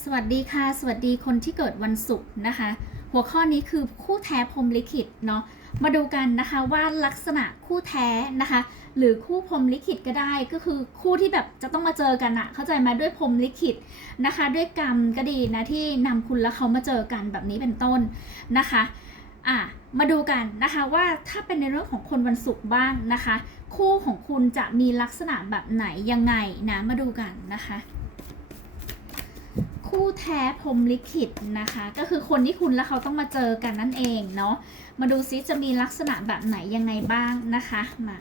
สวัสดีค่ะ สวัสดีคนที่เกิดวันศุกร์นะคะ หัวข้อนี้คือคู่แท้พรมลิขิตเนาะมาดูกันนะคะว่าลักษณะคู่แท้นะคะ หรือคู่พรมลิขิตก็ได้ก็คือคู่ที่แบบจะต้องมาเจอกันอะเข้าใจไหมด้วยพรมลิขิตนะคะ ด้วยกรรมก็ดีนะที่นำคุณและเขามาเจอกันแบบนี้เป็นต้นนะคะอะมาดูกันนะคะว่าถ้าเป็นในเรื่องของคนวันศุกร์บ้างนะคะ คู่ของคุณจะมีลักษณะแบบไหนยังไงนะมาดูกันนะคะ คู่แท้พรมลิขิตนะคะ ก็คือคนที่คุณและเขาต้องมาเจอกันนั่นเองเนาะมาดูซิจะมีลักษณะแบบไหนยังไงบ้างนะคะมา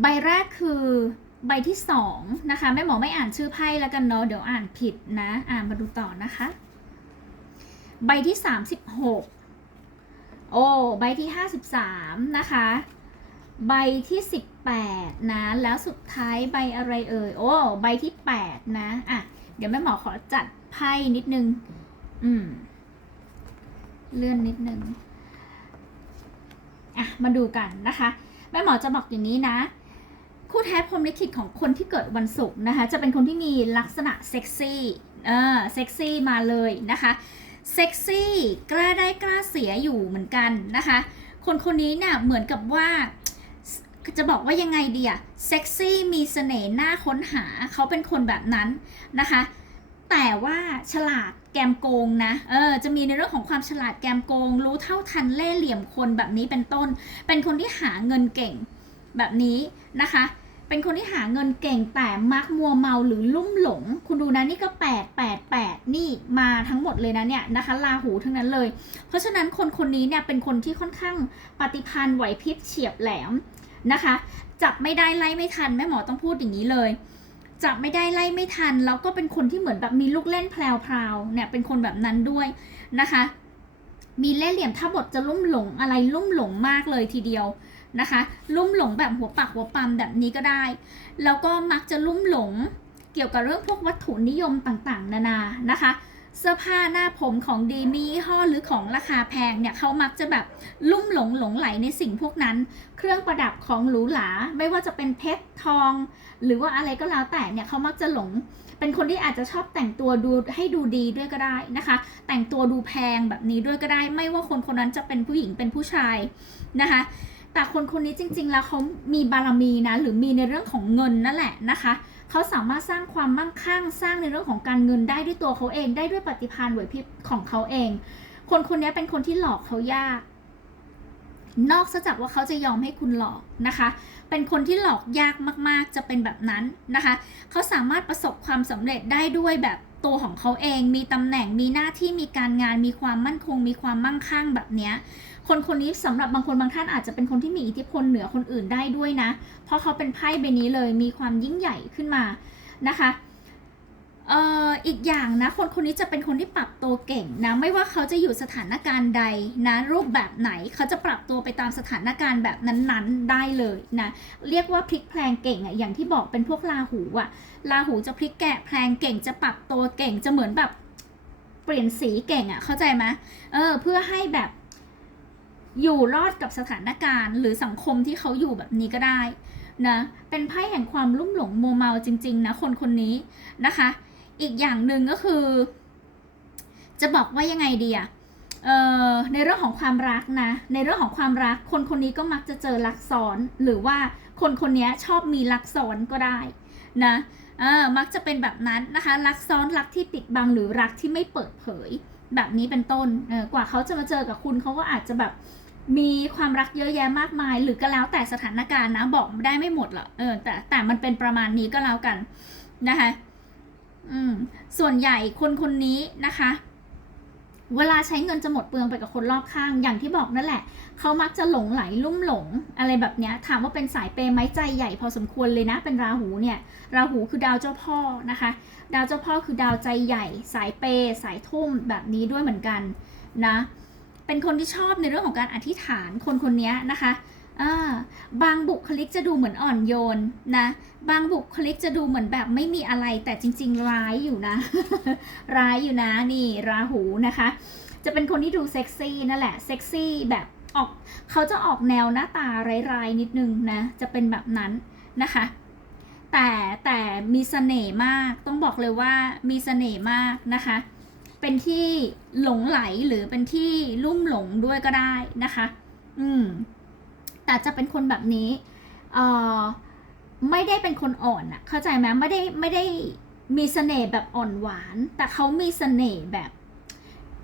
ใบแรกคือใบที่สองนะคะแม่หมอไม่อ่านชื่อไพ่แล้วกันเนาะเดี๋ยวอ่านผิดนะ อ่านมาดูต่อนะคะ ใบที่สามสิบหก โอ้ใบที่ 53 นะคะ ใบที่ 18 นะ แล้วสุดท้ายใบอะไรเอ่ย โอ้ ใบที่ 8 นะ อะ เดี๋ยวแม่หมอขอจัดไพ่นิดนึง อืม เลื่อนนิดนึง อะ มาดูกันนะคะ แม่หมอจะบอกอย่างนี้นะคู่แท้พรหมลิขิตของคนที่เกิดวันศุกร์นะคะ จะเป็นคนที่มีลักษณะเซ็กซี่ เออ เซ็กซี่มาเลยนะคะ เซ็กซี่กล้าได้กล้าเสียอยู่เหมือนกันนะคะ คนคนนี้เนี่ยเหมือนกับว่าจะบอกว่ายังไงดีอะเซ็กซี่มีเสน่ห์น่าค้นหาเขาเป็นคนแบบนั้นนะคะ แต่ว่าฉลาดแกมโกงนะ เออ จะมีในเรื่องของความฉลาดแกมโกง รู้เท่าทันเล่เหลี่ยมคนแบบนี้เป็นต้น เป็นคนที่หาเงินเก่งแบบนี้นะคะ เป็นคนที่หาเงินเก่งแต่มักมัวเมาหรือลุ่มหลง คุณดูนะนี่ก็8 8 8นี่มาทั้งหมดเลยนะเนี่ยนะคะลาหูทั้งนั้นเลย เพราะฉะนั้นคนคนนี้เนี่ยเป็นคนที่ค่อนข้างปฏิพันธ์ไหวพริบเฉียบแหลมนะคะ จับไม่ได้ไล่ไม่ทันแม่หมอต้องพูดอย่างนี้เลยจับไม่ได้ไล่ไม่ทันแล้วก็เป็นคนที่เหมือนแบบมีลูกเล่นแพรวๆเนี่ยเป็นคนแบบนั้นด้วยนะคะ มีเล่ห์เหลี่ยมถ้าบทจะลุ่มหลงอะไรลุ่มหลงมากเลยทีเดียว นะคะลุ่มหลงแบบหัวปักหัวปั๊มแบบนี้ก็ได้ แล้วก็มักจะลุ่มหลงเกี่ยวกับเรื่องพวกวัตถุนิยมต่างๆ นานานะคะ เสื้อผ้าหน้าผมของดีมีห้อหรือของราคาแพงเนี่ยเขามักจะแบบลุ่มหลงหลงไหลในสิ่งพวกนั้น เครื่องประดับของหรูหรา ไม่ว่าจะเป็นเพชรทอง หรือว่าอะไรก็แล้วแต่เนี่ยเขามักจะหลงเป็นคนที่อาจจะชอบแต่งตัวดูให้ดูดีด้วยก็ได้นะคะ แต่งตัวดูแพงแบบนี้ด้วยก็ได้ ไม่ว่าคนคนนั้นจะเป็นผู้หญิงเป็นผู้ชายนะคะ แต่คนคนนี้จริง ๆ แล้วเขามีบารมีนะหรือมีในเรื่องของเงินนั่นแหละนะคะเขาสามารถสร้างความมั่งคั่งสร้างในเรื่องของการเงินได้ด้วยตัวเขาเองได้ด้วยปฏิภาณไหวพริบของเขาเอง คนคนนี้เป็นคนที่หลอกเขายาก นอกจากว่าเขาจะยอมให้คุณหลอกนะคะ เป็นคนที่หลอกยากมากๆ จะเป็นแบบนั้นนะคะ เขาสามารถประสบความสำเร็จได้ด้วยแบบ ตัวของเขาเองมีตำแหน่งมีหน้าที่มีการงานมีความมั่นคง มีความมั่งคั่งแบบเนี้ยคนคนนี้สำหรับบางคนบางท่านอาจจะเป็นคนที่มีอิทธิพลเหนือคนอื่นได้ด้วยนะ เพราะเขาเป็นไพ่ใบนี้เลยมีความยิ่งใหญ่ขึ้นมานะคะ เอ่ออีกอย่างนะคนคนนี้จะเป็นคนที่ปรับตัวเก่งนะไม่ว่าเขาจะอยู่สถานการณ์ใดนะรูปแบบไหนเขาจะปรับตัวไปตามสถานการณ์แบบนั้นๆ ได้เลยนะเรียกว่าพลิกแพลงเก่งอะอย่างที่บอกเป็นพวกราหูอะราหูจะพลิกแกะแพลงเก่งจะปรับตัวเก่งจะเหมือนแบบเปลี่ยนสีเก่งอะเข้าใจไหมเออเพื่อให้แบบอยู่รอดกับสถานการณ์ หรือสังคมที่เขาอยู่แบบนี้ก็ได้นะเป็นไพ่แห่งความลุ่มหลงโมเมาจริง ๆ นะคนคนนี้นะคะ อีกอย่างหนึ่งก็คือ จะบอกว่ายังไงดีอะเอ่อในเรื่องของความรักนะ ในเรื่องของความรัก คนคนนี้ก็มักจะเจอรักซ้อนหรือว่าคนคนนี้ชอบมีรักซ้อนก็ได้นะเออมักจะเป็นแบบนั้นนะคะรักซ้อนรักที่ปิดบังหรือรักที่ไม่เปิดเผย แบบนี้เป็นต้นเออกว่าเขาจะมาเจอกับคุณเขาก็อาจจะแบบมีความรักเยอะแยะมากมาย หรือก็แล้วแต่สถานการณ์นะบอกได้ไม่หมดหรอกเออแต่แต่มันเป็นประมาณนี้ก็แล้วกันนะคะ อืมส่วนใหญ่คนคนนี้นะคะ เวลาใช้เงินจะหมดเปลืองไปกับคนรอบข้าง อย่างที่บอกนั่นแหละ เขามักจะหลงไหลลุ่มหลง อะไรแบบเนี้ย ถามว่าเป็นสายเปย์ไหมใจใหญ่พอสมควรเลยนะ เป็นราหูเนี่ย ราหูคือดาวเจ้าพ่อนะคะ ดาวเจ้าพ่อคือดาวใจใหญ่ สายเปย์สายทุ่มแบบนี้ด้วยเหมือนกันนะ เป็นคนที่ชอบในเรื่องของการอธิษฐานคนคนนี้นะคะ อ่าบางบุคลิกจะดูเหมือนอ่อนโยนนะ บางบุคลิกจะดูเหมือนแบบไม่มีอะไร แต่จริง ๆ ร้ายอยู่นะ ร้ายอยู่นะนี่ราหูนะคะ จะเป็นคนที่ดูเซ็กซี่นั่นแหละเซ็กซี่แบบออกเขาจะออกแนวหน้าตาร้ายๆนิดนึงนะ จะเป็นแบบนั้นนะคะ แต่แต่มีเสน่ห์มากต้องบอกเลยว่ามีเสน่ห์มากนะคะ เป็นที่หลงไหลหรือเป็นที่ลุ่มหลงด้วยก็ได้นะคะ อืม แต่จะเป็นคนแบบนี้เอ่อไม่ได้เป็นคนอ่อนอะเข้าใจไหมไม่ได้ไม่ได้มีเสน่ห์แบบอ่อนหวาน แต่เขามีเสน่ห์แบบ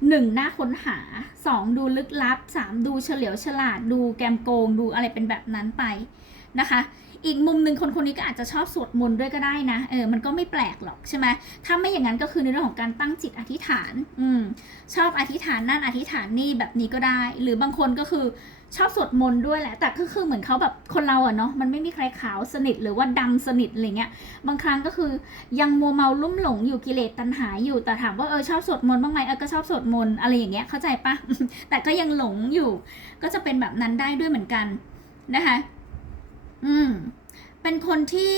หนึ่งน่าค้นหาสองดูลึกลับสามดูเฉลียวฉลาดดูแกมโกงดูอะไรเป็นแบบนั้นไปนะคะ อีกมุมหนึ่งคนคนนี้ก็อาจจะชอบสวดมนต์ด้วยก็ได้นะเออมันก็ไม่แปลกหรอกใช่ไหมถ้าไม่อย่างนั้นก็คือในเรื่องของการตั้งจิตอธิษฐาน อืมชอบอธิษฐานนั่นอธิษฐานนี่แบบนี้ก็ได้ หรือบางคนก็คือ ชอบสวดมนต์ด้วยแหละ แต่ก็คือเหมือนเขาแบบคนเราอะเนาะมันไม่มีใครขาวสนิทหรือว่าดำสนิทอะไรเงี้ยบางครั้งก็คือยังมัวเมาลุ่มหลงอยู่กิเลสตัณหาอยู่แต่ถามว่าเออชอบสวดมนต์บ้างไหมเออก็ชอบสวดมนต์อะไรอย่างเงี้ยเข้าใจปะแต่ก็ยังหลงอยู่ ก็จะเป็นแบบนั้นได้ด้วยเหมือนกันนะคะอืมเป็นคนที่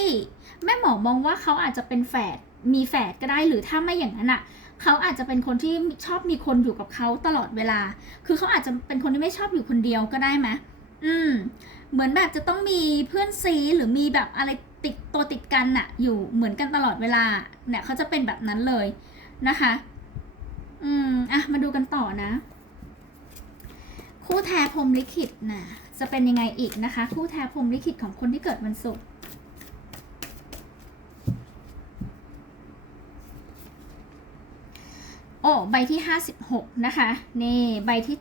แม่หมอมองว่าเขาอาจจะเป็นแฝดมีแฝดก็ได้หรือถ้าไม่อย่างนั้นอะ เขาอาจจะเป็นคนที่ชอบมีคนอยู่กับเขาตลอดเวลา คือเขาอาจจะเป็นคนที่ไม่ชอบอยู่คนเดียวก็ได้ไหมอืม เหมือนแบบจะต้องมีเพื่อนซีหรือมีแบบอะไรติดตัวติดกันอะอยู่เหมือนกันตลอดเวลา เนี่ยเขาจะเป็นแบบนั้นเลยนะคะ อืม อะ มาดูกันต่อนะ คู่แท้พรมลิขิตนะจะเป็นยังไงอีกนะคะ คู่แท้พรมลิขิตของคนที่เกิดวันศุกร์ อ้ใบที่ 56 นะคะ นี่ ใบที่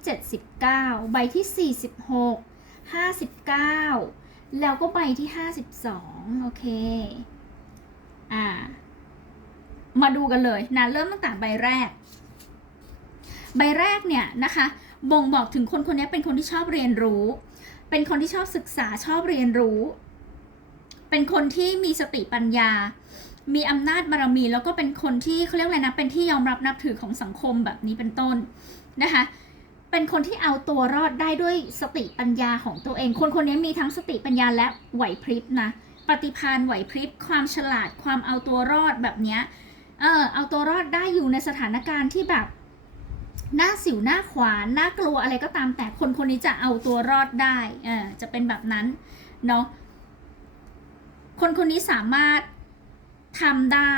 79 ใบที่ 46 59 แล้วก็ใบที่ 52 โอเค อ่า มาดูกันเลยนะ เริ่มตั้งแต่ใบแรก ใบแรกเนี่ยนะคะ บ่งบอกถึงคนคนนี้เป็นคนที่ชอบเรียนรู้ เป็นคนที่ชอบศึกษาชอบเรียนรู้ เป็นคนที่มีสติปัญญา มีอำนาจบารมี แล้วก็เป็นคนที่เขาเรียกอะไรนะ เป็นที่ยอมรับนับถือของสังคมแบบนี้เป็นต้นนะคะ เป็นคนที่เอาตัวรอดได้ด้วยสติปัญญาของตัวเอง คนคนนี้มีทั้งสติปัญญาและไหวพริบนะ ปฏิภาณไหวพริบ ความฉลาด ความเอาตัวรอดแบบเนี้ย เออ เอาตัวรอดได้อยู่ในสถานการณ์ที่แบบหน้าสิวหน้าขวานหน่ากลัวอะไรก็ตามแต่คนคนนี้จะเอาตัวรอดได้ เออจะเป็นแบบนั้นเนาะ คนคนนี้สามารถ ทำได้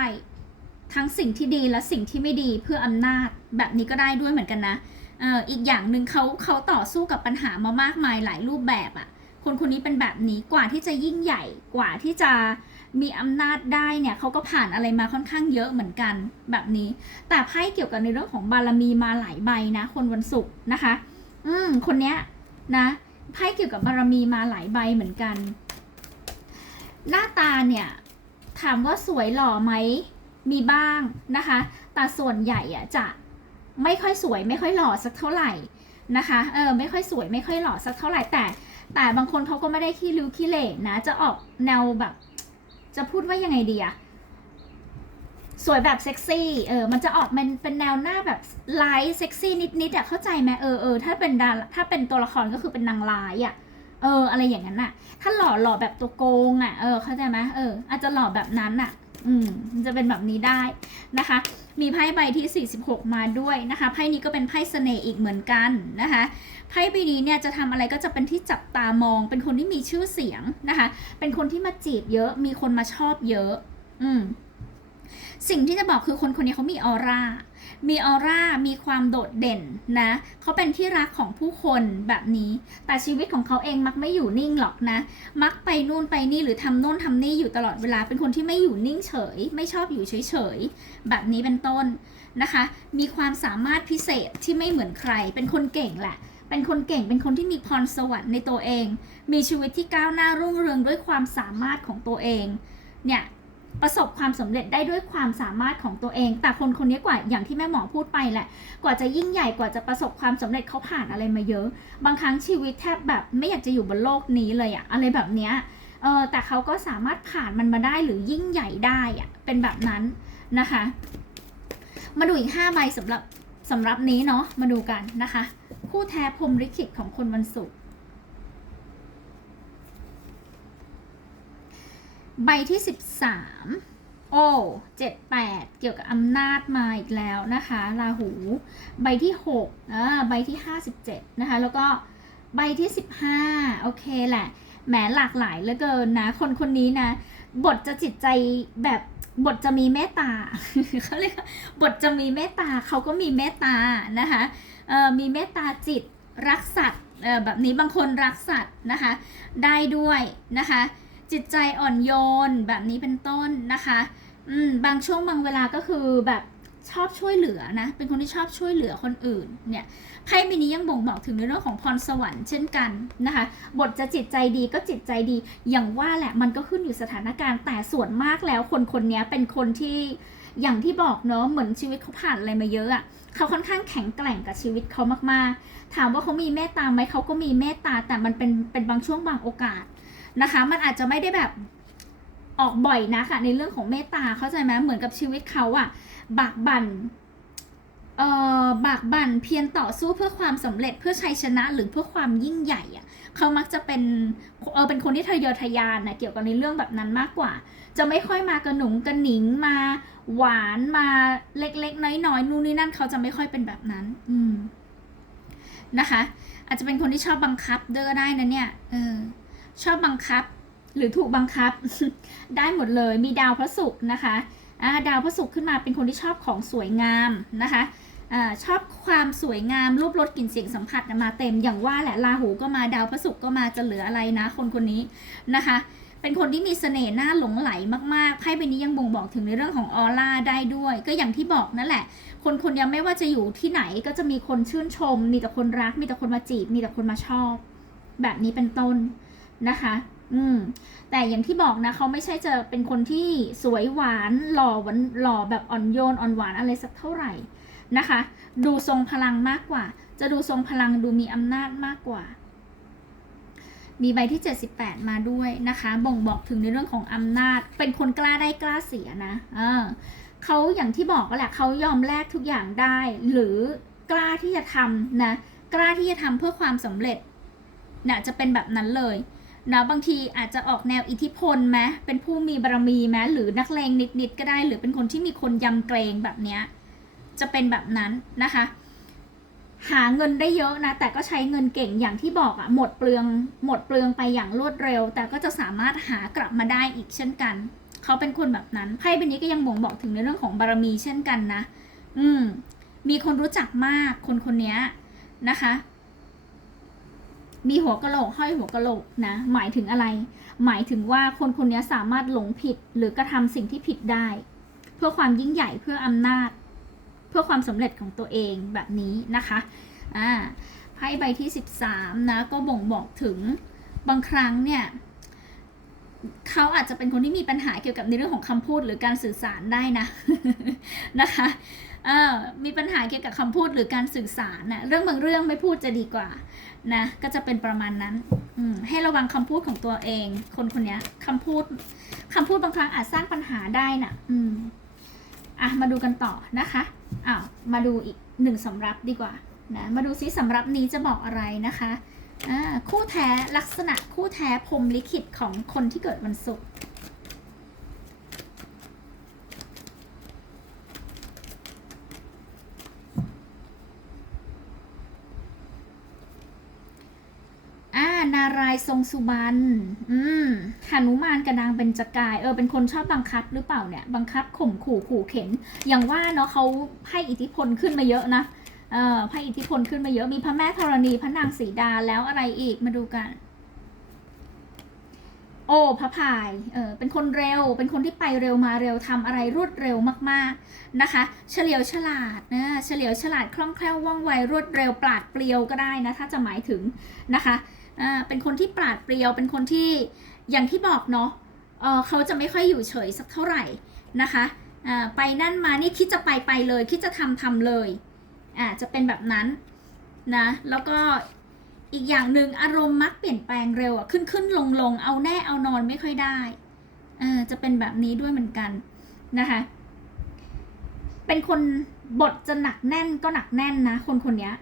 ทั้งสิ่งที่ดีและสิ่งที่ไม่ดีเพื่ออำนาจแบบนี้ก็ได้ด้วยเหมือนกันนะอออีกอย่างหนึ่งเขาเขาต่อสู้กับปัญหามามากมายหลายรูปแบบอะ่ะ คนคนนี้เป็นแบบนี้กว่าที่จะยิ่งใหญ่กว่าที่จะมีอำนาจได้เนี่ยเขาก็ผ่านอะไรมาค่อนข้างเยอะเหมือนกันแบบนี้ แต่ไพ่เกี่ยวกับในเรื่องของบารมีมาหลายใบนะ คนวันศุกร์นะคะ อืมคนเนี้ยนะไพ่เกี่ยวกับบารมีมาหลายใบเหมือนกัน หน้าตาเนี่ย ถามว่าสวยหล่อไหมมีบ้างนะคะ แต่ส่วนใหญ่อะจะไม่ค่อยสวยไม่ค่อยหล่อสักเท่าไหร่นะคะ เออไม่ค่อยสวยไม่ค่อยหล่อสักเท่าไหร่แต่ แต่บางคนเขาก็ไม่ได้ขี้ริ้วขี้เหร่นะ จะออกแนวแบบ จะพูดว่ายังไงดีอะสวยแบบเซ็กซี่ เออ มันจะออกเป็นเป็นแนวหน้าแบบไลท์เซ็กซี่นิดๆอะเข้าใจไหมเออเออถ้าเป็นดาถ้าเป็นตัวละครก็คือเป็นนางร้ายอะ เออ อะไรอย่างนั้นอะถ้าหล่อหล่อแบบตัวโกงอะเออ เข้าใจไหมเออ อาจจะหล่อแบบนั้นอะอืมมันจะเป็นแบบนี้ได้นะคะ มีไพ่ใบที่ 46 มาด้วยนะคะ ไพ่นี้ก็เป็นไพ่เสน่ห์อีกเหมือนกันนะคะ ไพ่ใบนี้เนี่ยจะทำอะไรก็จะเป็นที่จับตามอง เป็นคนที่มีชื่อเสียงนะคะ เป็นคนที่มาจีบเยอะ มีคนมาชอบเยอะ อืมสิ่งที่จะบอกคือคนคนนี้เขามีออร่า มีออร่า มีความโดดเด่นนะ เขาเป็นที่รักของผู้คนแบบนี้ แต่ชีวิตของเขาเองมักไม่อยู่นิ่งหรอกนะ มักไปนู่นไปนี่หรือทำโน่นทำนี่อยู่ตลอดเวลา เป็นคนที่ไม่อยู่นิ่งเฉย ไม่ชอบอยู่เฉยๆ แบบนี้เป็นต้นนะคะ มีความสามารถพิเศษที่ไม่เหมือนใคร เป็นคนเก่งแหละ เป็นคนเก่ง เป็นคนที่มีพรสวรรค์ในตัวเอง มีชีวิตที่ก้าวหน้ารุ่งเรืองด้วยความสามารถของตัวเอง เนี่ย ประสบความสำเร็จได้ด้วยความสามารถของตัวเอง แต่คนคนนี้กว่าอย่างที่แม่หมอพูดไปแหละ กว่าจะยิ่งใหญ่กว่าจะประสบความสำเร็จเขาผ่านอะไรมาเยอะ บางครั้งชีวิตแทบแบบไม่อยากจะอยู่บนโลกนี้เลยอะอะไรแบบเนี้ยเออแต่เขาก็สามารถผ่านมันมาได้หรือยิ่งใหญ่ได้อะเป็นแบบนั้นนะคะ มาดูอีก5ใบสำหรับสำหรับนี้เนาะมาดูกันนะคะ คู่แท้พรมลิขิตของคนวันศุกร์ ใบที่ 13 โอ้เจ็ดแปดเกี่ยวกับอำนาจมาอีกแล้วนะคะราหู ใบที่6อ่าใบที่ 57 นะคะ แล้วก็ใบที่ 15 โอเคแหละแหมหลากหลายเหลือเกินนะ คนคนนี้นะ บทจะจิตใจแบบบทจะมีเมตตาเขาเรียกว่าบทจะมีเมตตาเขาก็มีเมตตานะคะเอ่อมีเมตตาจิตรักสัตว์เออแบบนี้บางคนรักสัตว์นะคะ ได้ด้วยนะคะ จิตใจอ่อนโยนแบบนี้เป็นต้นนะคะอืมบางช่วงบางเวลาก็คือแบบชอบช่วยเหลือนะ เป็นคนที่ชอบช่วยเหลือคนอื่นเนี่ยไพ่ใบนี้ยังบ่งบอกถึงในเรื่องของพรสวรรค์เช่นกันนะคะ บทจะจิตใจดีก็จิตใจดี อย่างว่าแหละมันก็ขึ้นอยู่สถานการณ์แต่ส่วนมากแล้วคนคนนี้เป็นคนที่อย่างที่บอกเนอะเหมือนชีวิตเขาผ่านอะไรมาเยอะอะเขาค่อนข้างแข็งแกร่งกับชีวิตเขามากๆ ถามว่าเขามีเมตตาไหมเขาก็มีเมตตาแต่มันเป็นเป็นบางช่วงบางโอกาส นะคะ มันอาจจะไม่ได้แบบออกบ่อยนะค่ะในเรื่องของเมตตาเข้าใจไหมเหมือนกับชีวิตเขาอะบากบั่นเอ่อบากบั่นเพียรต่อสู้เพื่อความสำเร็จเพื่อชัยชนะหรือเพื่อความยิ่งใหญ่อะเขามักจะเป็นเออเป็นคนที่ทะเยอทะยานนะเกี่ยวกับในเรื่องแบบนั้นมากกว่า จะไม่ค่อยมากระหนุงกระหนิงมาหวานมาเล็กๆ น้อยๆนู่นนี่นั่นเขาจะไม่ค่อยเป็นแบบนั้น อืมนะคะ อาจจะเป็นคนที่ชอบบังคับเด้อได้นะเนี่ยเออ ชอบบังคับ หรือถูกบังคับ ได้หมดเลยมีดาวพระศุกร์นะคะาดาวพระศุกร์ขึ้นมาเป็นคนที่ชอบของสวยงามนะคะอชอบความสวยงามรูปรสกลิ่นเสียงสัมผัสมาเต็มอย่างว่าแหละราหูก็มาดาวพระศุกร์ก็มาจะเหลืออะไรนะ คนคนนี้นะคะ เป็นคนที่มีเสน่ห์น่าหลงไหลมากๆไพ่ใบนี้ยังบ่งบอกถึงในเรื่องของออร่าได้ด้วย ก็อย่างที่บอกนั่นแหละ คนคนนี้ไม่ว่าจะอยู่ที่ไหนก็จะมีคนชื่นชม มีแต่คนรัก มีแต่คนมาจีบ มีแต่คนมาชอบ แบบนี้เป็นต้น นะคะ อืม แต่อย่างที่บอกนะเขาไม่ใช่จะเป็นคนที่สวยหวานหล่อหวานหล่อแบบอ่อนโยนอ่อนหวานอะไรสักเท่าไหร่นะคะ ดูทรงพลังมากกว่า จะดูทรงพลังดูมีอำนาจมากกว่า มีใบที่ 78 มาด้วยนะคะ บ่งบอกถึงในเรื่องของอำนาจ เป็นคนกล้าได้กล้าเสียนะ เออเขาอย่างที่บอกก็แหละเขายอมแลกทุกอย่างได้ หรือกล้าที่จะทำนะ กล้าที่จะทำเพื่อความสำเร็จนะจะเป็นแบบนั้นเลย นะบางทีอาจจะออกแนวอิทธิพลไหมเป็นผู้มีบารมีไหมหรือนักเลงนิดๆก็ได้ หรือเป็นคนที่มีคนยำเกรงแบบเนี้ยจะเป็นแบบนั้นนะคะ หาเงินได้เยอะนะ แต่ก็ใช้เงินเก่งอย่างที่บอกอะหมดเปลืองหมดเปลืองไปอย่างรวดเร็ว แต่ก็จะสามารถหากลับมาได้อีกเช่นกัน เขาเป็นคนแบบนั้นไพ่ใบนี้ก็ยังบ่งบอกถึงในเรื่องของบารมีเช่นกันนะ อืม มีคนรู้จักมากคนคนนี้นะคะ มีหัวกะโหลกห้อยหัวกะโหลกนะ หมายถึงอะไร หมายถึงว่าคนคนนี้สามารถหลงผิดหรือกระทำสิ่งที่ผิดได้ เพื่อความยิ่งใหญ่เพื่ออำนาจ เพื่อความสำเร็จของตัวเองแบบนี้นะคะอ่าไพ่ใบที่ 13 นะ ก็บ่งบอกถึงบางครั้งเนี่ยเขาอาจจะเป็นคนที่มีปัญหาเกี่ยวกับในเรื่องของคำพูดหรือการสื่อสารได้นะนะคะเออมีปัญหาเกี่ยวกับคำพูดหรือการสื่อสารนะเรื่องบางเรื่องไม่พูดจะดีกว่า นะก็จะเป็นประมาณนั้นให้ระวังคำพูดของตัวเอง คนคนนี้คำพูดคำพูดบางครั้งอาจสร้างปัญหาได้นะอืมอะมาดูกันต่อนะคะอ้าวมาดูอีกหนึ่งสำรับดีกว่านะมาดูซิสำรับนี้จะบอกอะไรนะคะอ่าคู่แท้ลักษณะคู่แท้พรมลิขิตของคนที่เกิดวันศุกร์ อ่านารายทรงสุบรรณอืมหนุมานกระนางเป็นจกาย เออ เป็นคนชอบบังคับหรือเปล่าเนี่ย บังคับข่มขู่ขู่เข็น อย่างว่าเนาะเขาให้อิทธิพลขึ้นมาเยอะนะ เออให้อิทธิพลขึ้นมาเยอะ มีพระแม่ธรณี พระนางสีดา แล้วอะไรอีก มาดูกัน โอ้พระพาย เออ เป็นคนเร็ว เป็นคนที่ไปเร็วมาเร็วทำอะไรรวดเร็วมากๆนะคะ เฉลียวฉลาดนะเฉลียวฉลาดคล่องแคล่วว่องไวรวดเร็วปราดเปรียวก็ได้นะ ถ้าจะหมายถึงนะคะ อ่าเป็นคนที่ปราดเปรียว เป็นคนที่อย่างที่บอกเนาะเออเขาจะไม่ค่อยอยู่เฉยสักเท่าไหร่นะคะอ่าไปนั่นมานี่คิดจะไปไปเลย คิดจะทำทำเลยอ่าจะเป็นแบบนั้นนะ แล้วก็อีกอย่างหนึ่งอารมณ์มักเปลี่ยนแปลงเร็วอะขึ้นขึ้นลงลงเอาแน่เอานอนไม่ค่อยได้เออจะเป็นแบบนี้ด้วยเหมือนกันนะคะเป็นคนบทจะหนักแน่นก็หนักแน่นนะ คนคนเนี้ย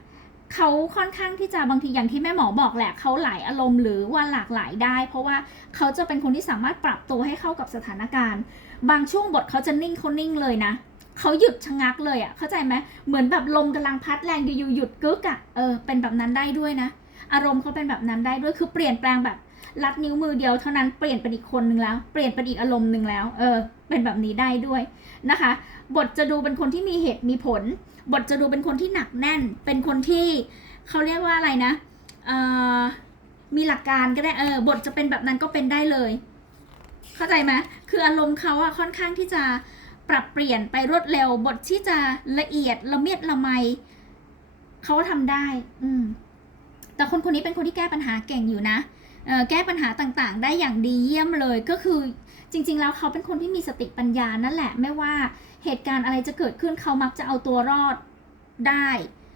เขาค่อนข้างที่จะบางทีอย่างที่แม่หมอบอกแหละเขาหลายอารมณ์หรือว่าหลากหลายได้ เพราะว่าเขาจะเป็นคนที่สามารถปรับตัวให้เข้ากับสถานการณ์ บางช่วงบทเขาจะนิ่งเขานิ่งเลยนะเขาหยุดชะงักเลยอะ่ะเข้าใจไหมเหมือนแบบลมกำลังพัดแรงอยู่ๆหยุดกึกอะ่ะเออเป็นแบบนั้นได้ด้วยนะ อารมณ์เขาเป็นแบบนั้นได้ด้วยคือเปลี่ยนแปลงแบบ ลัดนิ้วมือเดียวเท่านั้นเปลี่ยนเป็นอีกคนหนึ่งแล้ว เปลี่ยนเป็นอีกอารมณ์หนึ่งแล้ว เออ เป็นแบบนี้ได้ด้วยนะคะ บทจะดูเป็นคนที่มีเหตุมีผล บทจะดูเป็นคนที่หนักแน่น เป็นคนที่เขาเรียกว่าอะไรนะ เออมีหลักการก็ได้ เออ บทจะเป็นแบบนั้นก็เป็นได้เลย เข้าใจไหมคืออารมณ์เขาอะค่อนข้างที่จะปรับเปลี่ยนไปรวดเร็ว บทที่จะละเอียดละเมียดละไมเขาก็ทำได้ อืมแต่คนคนนี้เป็นคนที่แก้ปัญหาเก่งอยู่นะ แก้ปัญหาต่างๆ ได้อย่างดีเยี่ยมเลยก็คือจริง ๆ แล้วเขาเป็นคนที่มีสติปัญญานั่นแหละ ไม่ว่าเหตุการณ์อะไรจะเกิดขึ้นเขามักจะเอาตัวรอดได้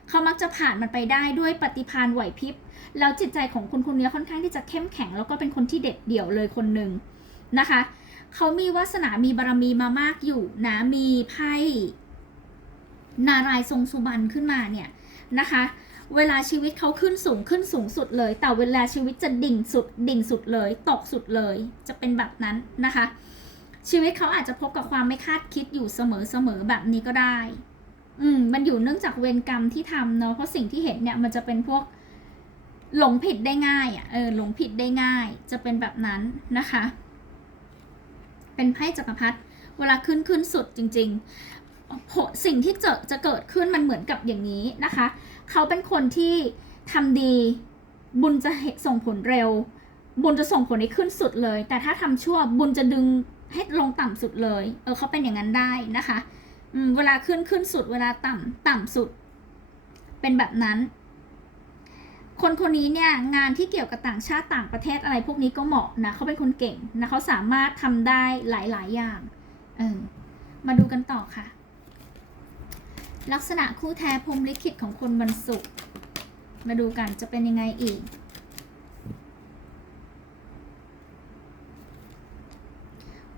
เขามักจะผ่านมันไปได้ด้วยปฏิภาณไหวพริบ แล้วจิตใจของคนคนนี้ค่อนข้างที่จะเข้มแข็ง แล้วก็เป็นคนที่เด็ดเดี่ยวเลยคนหนึ่งนะคะ เขามีวาสนามีบารมีมามากอยู่นะมีไพ่นารายทรงสุบรรณขึ้นมาเนี่ยนะคะ เวลาชีวิตเขาขึ้นสูงขึ้นสูงสุดเลย แต่เวลาชีวิตจะดิ่งสุด ดิ่งสุดเลย ตกสุดเลย จะเป็นแบบนั้นนะคะ ชีวิตเขาอาจจะพบกับความไม่คาดคิดอยู่เสมอเสมอแบบนี้ก็ได้ อืม มันอยู่เนื่องจากเวรกรรมที่ทำเนาะ เพราะสิ่งที่เห็นเนี่ยมันจะเป็นพวกหลงผิดได้ง่ายอะ่ะ เออ หลงผิดได้ง่าย จะเป็นแบบนั้นนะคะ เป็นไพ่จักรพรรดิ เวลาขึ้นขึ้นสุดจริง ๆ สิ่งที่เจอจะเกิดขึ้นมันเหมือนกับอย่างนี้นะคะ เขาเป็นคนที่ทำดี บุญจะส่งผลเร็ว บุญจะส่งผลให้ขึ้นสุดเลย แต่ถ้าทำชั่วบุญจะดึงให้ลงต่ำสุดเลย เออเขาเป็นอย่างนั้นได้นะคะอืมเวลาขึ้นขึ้นสุด เวลาต่ำต่ำสุด เป็นแบบนั้น คนคนนี้เนี่ยงานที่เกี่ยวกับต่างชาติต่างประเทศอะไรพวกนี้ก็เหมาะนะเขาเป็นคนเก่งนะเขาสามารถทำได้หลาย ๆ อย่าง เออมาดูกันต่อค่ะ ลักษณะคู่แท้พรมลิขิตของคนวันศุกร์มาดูกันจะเป็นยังไงอีก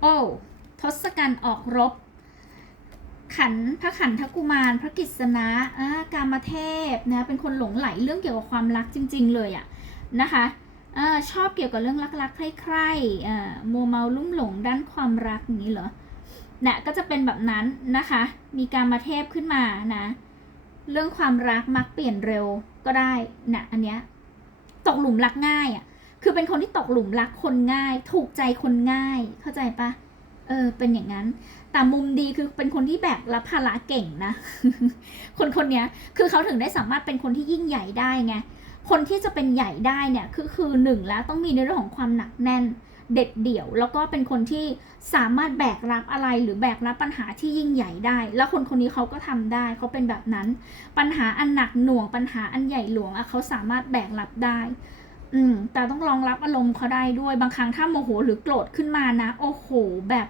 โอ้ทศกัณฐ์ออกรบ ขันพระขันทกุมาร พระกิษณะอ่ากามเทพนะเป็นคนหลงไหลเรื่องเกี่ยวกับความรักจริง ๆ เลยอะนะคะอาชอบเกี่ยวกับเรื่องรักๆใคร่ๆอ่ามัวเมาลุ่มหลงด้านความรักอย่างนี้เหรอ นี่ยก็จะเป็นแบบนั้นนะคะ มีการมาเทพขึ้นมานะ เรื่องความรักมักเปลี่ยนเร็วก็ได้นะอันเนี้ยตกหลุมรักง่ายอะ่ะ คือเป็นคนที่ตกหลุมรักคนง่าย ถูกใจคนง่าย เข้าใจปะเออ เป็นอย่างนั้น แต่มุมดีคือเป็นคนที่แบกรับภาระเก่งนะ คนคนเนี้ยคือเขาถึงได้สามารถเป็นคนที่ยิ่งใหญ่ได้ไง คนที่จะเป็นใหญ่ได้เนี่ย คือคือหนึ่งแล้วต้องมีในเรื่องของความหนักแน่น เด็ดเดี่ยว แล้วก็เป็นคนที่สามารถแบกรับอะไรหรือแบกรับปัญหาที่ยิ่งใหญ่ได้ แล้วคนคนนี้เขาก็ทำได้เขาเป็นแบบนั้น ปัญหาอันหนักหน่วงปัญหาอันใหญ่หลวงอะเขาสามารถแบกรับได้อืมแต่ต้องรองรับอารมณ์เขาได้ด้วยบางครั้งถ้าโมโหหรือโกรธขึ้นมานะ โอ้โหแบบ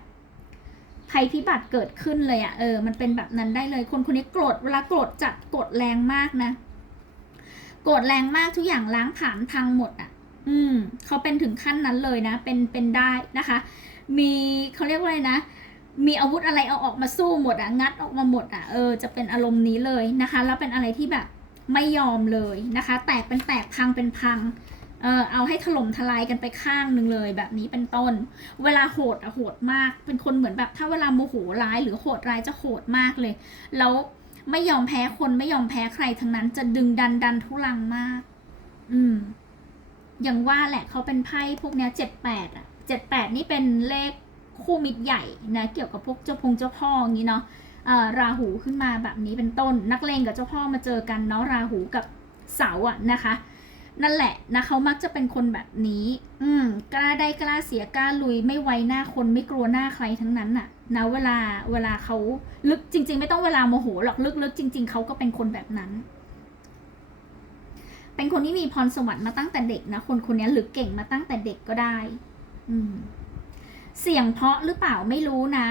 ภัยพิบัติเกิดขึ้นเลยอะเออ มันเป็นแบบนั้นได้เลย คนคนนี้โกรธเวลาโกรธจัดโกรธแรงมากนะ โกรธแรงมากทุกอย่างล้างผลาญพังหมดอะ อืมเขาเป็นถึงขั้นนั้นเลยนะ เป็นเป็นได้นะคะ มีเขาเรียกว่าอะไรนะ มีอาวุธอะไรเอาออกมาสู้หมดอะงัดออกมาหมดอะเออจะเป็นอารมณ์นี้เลยนะคะ แล้วเป็นอะไรที่แบบไม่ยอมเลยนะคะ แตกเป็นแตกพังเป็นพังเออเอาให้ถล่มทลายกันไปข้างหนึ่งเลยแบบนี้เป็นต้น เวลาโหดอะโหดมาก เป็นคนเหมือนแบบถ้าเวลาโมโหร้ายหรือโหดร้ายจะโหดมากเลย แล้วไม่ยอมแพ้คนไม่ยอมแพ้ใครทั้งนั้นจะดึงดันดันทุลังมาก อืม ย่างว่าแหละเขาเป็นไพ่พวกเนี้ยเจ็ดแปดอะเจ็ดแปดนี่เป็นเลขคู่มิตรใหญ่นะเกี่ยวกับพวกเจ้าพงเจ้าพ่ออย่างนี้เนาะราหูขึ้นมาแบบนี้เป็นต้นนักเลงกับเจ้าพ่อมาเจอกันเนาะราหูกับเสาอะนะคะ นั่นแหละนะเขามักจะเป็นคนแบบนี้ อืมกล้าได้กล้าเสียกล้าลุยไม่ไว้หน้าคนไม่กลัวหน้าใครทั้งนั้นน่ะนะเวลาเวลาเขาลึกจริง ๆ ไม่ต้องเวลาโมโหหรอกลึกๆจริง ๆเขาก็เป็นคนแบบนั้น เป็นคนที่มีพรสวรรค์มาตั้งแต่เด็กนะ คนคนนี้หรือเก่งมาตั้งแต่เด็กก็ได้ อืม เสียงเพราะหรือเปล่าไม่รู้นะ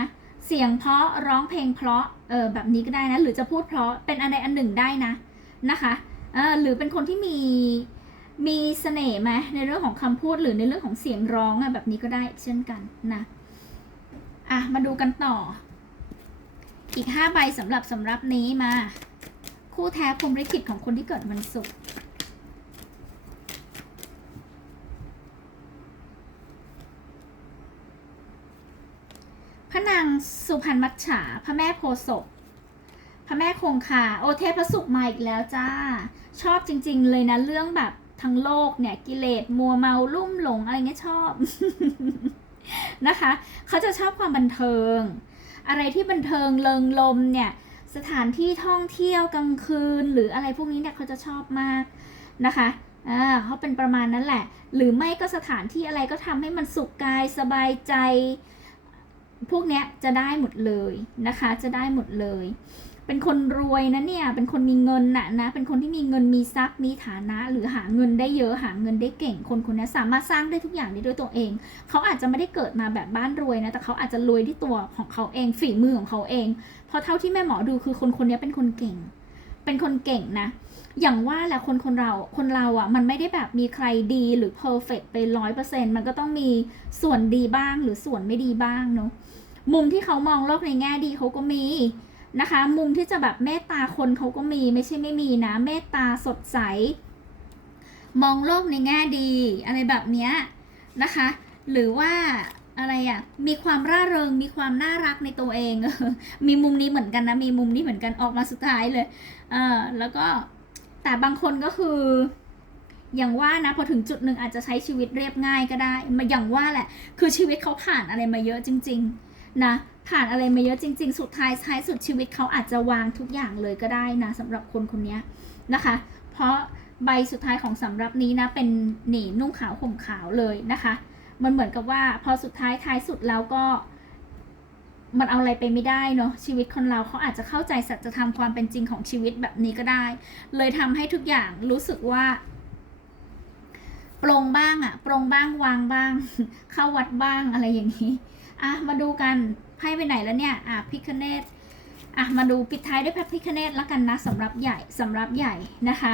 เสียงเพราะร้องเพลงเพราะ เออแบบนี้ก็ได้นะ หรือจะพูดเพราะเป็นอันใดอันหนึ่งได้นะ นะคะเออหรือเป็นคนที่มีมีเสน่ห์ไหมในเรื่องของคำพูดหรือในเรื่องของเสียงร้องอะแบบนี้ก็ได้เช่นกันนะอะมาดูกันต่อ อีกห้าใบสำหรับสำหรับนี้มา คู่แท้พรมลิขิตของคนที่เกิดวันศุกร์ ระนางสุพรรณมัจฉา พระแม่โพศพพระแม่คงคา โอเทพพระสุขมาอีกแล้วจ้า ชอบจริง ๆ เลยนะ เรื่องแบบทั้งโลกเนี่ย กิเลสมัวเมาลุ่มหลงอะไรเงี้ยชอบนะคะ เขาจะชอบความบันเทิง อะไรที่บันเทิงเริงลมเนี่ย สถานที่ท่องเที่ยวกลางคืน หรืออะไรพวกนี้เนี่ยเขาจะชอบมากนะคะอ่าเขาเป็นประมาณนั้นแหละ หรือไม่ก็สถานที่อะไรก็ทำให้มันสุขกายสบายใจ พวกเนี้ยจะได้หมดเลยนะคะ จะได้หมดเลย เป็นคนรวยนะเนี่ย เป็นคนมีเงินนะนะ เป็นคนที่มีเงินมีทรัพย์มีฐานะ หรือหาเงินได้เยอะหาเงินได้เก่ง คนคนนี้สามารถสร้างได้ทุกอย่างได้ด้วยตัวเอง เขาอาจจะไม่ได้เกิดมาแบบบ้านรวยนะ แต่เขาอาจจะรวยที่ตัวของเขาเอง ฝีมือของเขาเอง เพราะเท่าที่แม่หมอดูคือคนคนนี้เป็นคนเก่ง เป็นคนเก่งนะ อย่างว่าแหละคนคนเราคนเราอะมันไม่ได้แบบมีใครดีหรือเพอร์เฟกไปร้อยเปอร์เซ็นมันก็ต้องมีส่วนดีบ้างหรือส่วนไม่ดีบ้างเนาะมุมที่เขามองโลกในแง่ดีเขาก็มีนะคะ มุมที่จะแบบเมตตาคนเขาก็มีไม่ใช่ไม่มีนะ เมตตาสดใส มองโลกในแง่ดี อะไรแบบเนี้ยนะคะ หรือว่าอะไรอะ่ะ มีความร่าเริง มีความน่ารักในตัวเอง มีมุมนี้เหมือนกันนะ มีมุมนี้เหมือนกันออกมาสุดท้ายเลย เออแล้วก็ แต่บางคนก็คือ อย่างว่านะพอถึงจุดหนึ่งอาจจะใช้ชีวิตเรียบง่ายก็ได้มาอย่างว่าแหละ คือชีวิตเขาผ่านอะไรมาเยอะจริง ๆ นะผ่านอะไรมาเยอะจริง ๆ สุดท้ายท้ายสุดชีวิตเขาอาจจะวางทุกอย่างเลยก็ได้นะสำหรับคนคนนี้นะคะ เพราะใบสุดท้ายของสำรับนี้นะเป็นหนีนุ่งขาวห่มขาวเลยนะคะ มันเหมือนกับว่าพอสุดท้ายท้ายสุดแล้วก็ มันเอาอะไรไปไม่ได้เนาะชีวิตคนเราเขาอาจจะเข้าใจสัจธรรมความเป็นจริงของชีวิตแบบนี้ก็ได้ เลยทำให้ทุกอย่างรู้สึกว่าปรงบ้างอะปรงบ้างวางบ้าง เข้าวัดบ้างอะไรอย่างนี้อะมาดูกันไพ่ไปไหนแล้วเนี่ยอะพิคเนตอะมาดูปิดท้ายด้วยพระพิคเนตแล้วกันนะสำหรับใหญ่สำหรับใหญ่นะคะ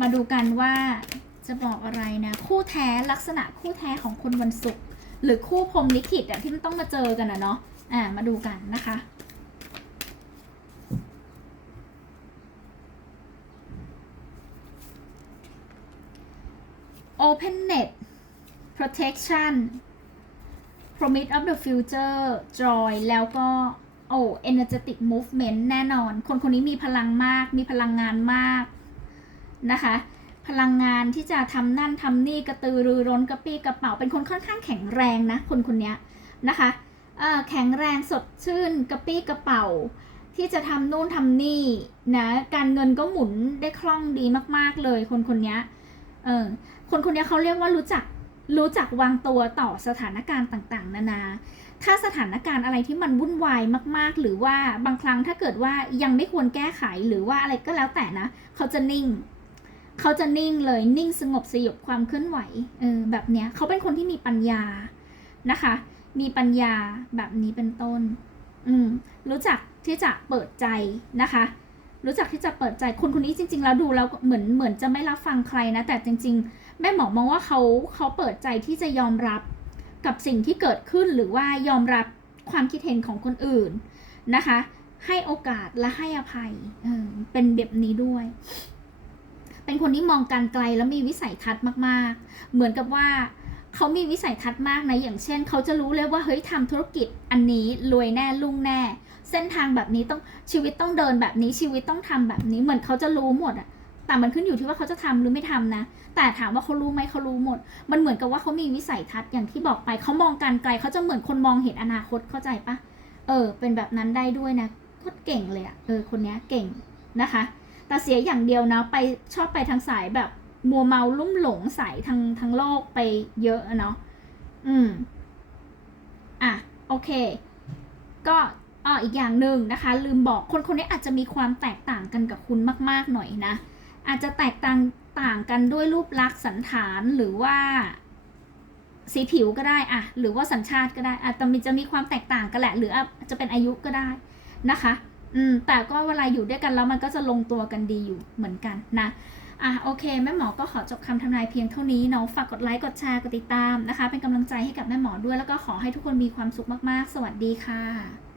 มาดูกันว่าจะบอกอะไรนะคู่แท้ลักษณะคู่แท้ของคนวันศุกร์หรือคู่พรมลิขิตอะที่มันต้องมาเจอกันอะเนาะ อะมาดูกันนะคะ Open-net Protection Promise of the Future Joy แล้วก็โอ้ Energetic Movement แน่นอน คนคนนี้มีพลังมาก มีพลังงานมากนะคะ พลังงานที่จะทำนั่นทำนี่กระตือรือร้นกระปี้กระเป๋า เป็นคนค่อนข้างแข็งแรงนะ คนคนนี้นะคะ แข็งแรงสดชื่นกระปี้กระเป๋า ที่จะทำนู่นทำนี่นะการเงินก็หมุนได้คล่องดีมากๆเลย คนคนนี้เออคนคนนี้เขาเรียกว่ารู้จักรู้จักวางตัวต่อสถานการณ์ต่างๆ นานา ถ้าสถานการณ์อะไรที่มันวุ่นวายมากๆ หรือว่าบางครั้งถ้าเกิดว่ายังไม่ควรแก้ไขหรือว่าอะไรก็แล้วแต่นะ เขาจะนิ่ง เขาจะนิ่งเลยนิ่งสงบสยบความเคลื่อนไหวเออแบบเนี้ยเขาเป็นคนที่มีปัญญานะคะ มีปัญญาแบบนี้เป็นต้น อืม รู้จักที่จะเปิดใจนะคะ รู้จักที่จะเปิดใจคนคนนี้จริง ๆ แล้วดูแล้วเหมือนเหมือนจะไม่รับฟังใครนะ แต่จริง ๆ แม่หมอมองว่าเขาเขาเปิดใจที่จะยอมรับกับสิ่งที่เกิดขึ้นหรือว่ายอมรับความคิดเห็นของคนอื่นนะคะ ให้โอกาสและให้อภัยเออเป็นแบบนี้ด้วย เป็นคนที่มองการไกลแล้วมีวิสัยทัศน์มาก ๆ เหมือนกับว่า เขามีวิสัยทัศน์มากนะ อย่างเช่น เขาจะรู้เลยว่าเฮ้ยทำธุรกิจอันนี้รวยแน่ลุ่งแน่ เส้นทางแบบนี้ต้องชีวิตต้องเดินแบบนี้ชีวิตต้องทำแบบนี้เหมือนเขาจะรู้หมดอะแต่มันขึ้นอยู่ที่ว่าเขาจะทำหรือไม่ทำนะ แต่ถามว่าเขารู้ไหมเขารู้หมด มันเหมือนกับว่าเขามีวิสัยทัศน์อย่างที่บอกไป เขามองการไกลเขาจะเหมือนคนมองเห็นอนาคตเข้าใจปะเออ เป็นแบบนั้นได้ด้วยนะโคตรเก่งเลยอะเออคนนี้เก่งนะคะ แต่เสียอย่างเดียวนะไปชอบไปทางสายแบบ มัวเมาลุ่มหลงสายทางทางโลกไปเยอะเนาะ อืม อะ โอเค ก็อ๋ออีกอย่างหนึ่งนะคะ ลืมบอกคนคนนี้อาจจะมีความแตกต่างกันกับคุณมาก ๆ หน่อยนะ อาจจะแตกต่างต่างกันด้วยรูปลักษณ์สันฐานหรือว่า สีผิวก็ได้อะหรือว่าสัญชาติก็ได้อาจจะมีจะมีความแตกต่างกันแหละ หรืออาจจะเป็นอายุก็ได้นะคะ อืมแต่ก็เวลาอยู่ด้วยกันแล้วมันก็จะลงตัวกันดีอยู่เหมือนกันนะ อะโอเค แม่หมอก็ขอจบคำทำนายเพียงเท่านี้เนาะฝากกดไลค์กดแชร์กดติดตามนะคะ เป็นกำลังใจให้กับแม่หมอด้วยแล้วก็ขอให้ทุกคนมีความสุขมากๆ สวัสดีค่ะ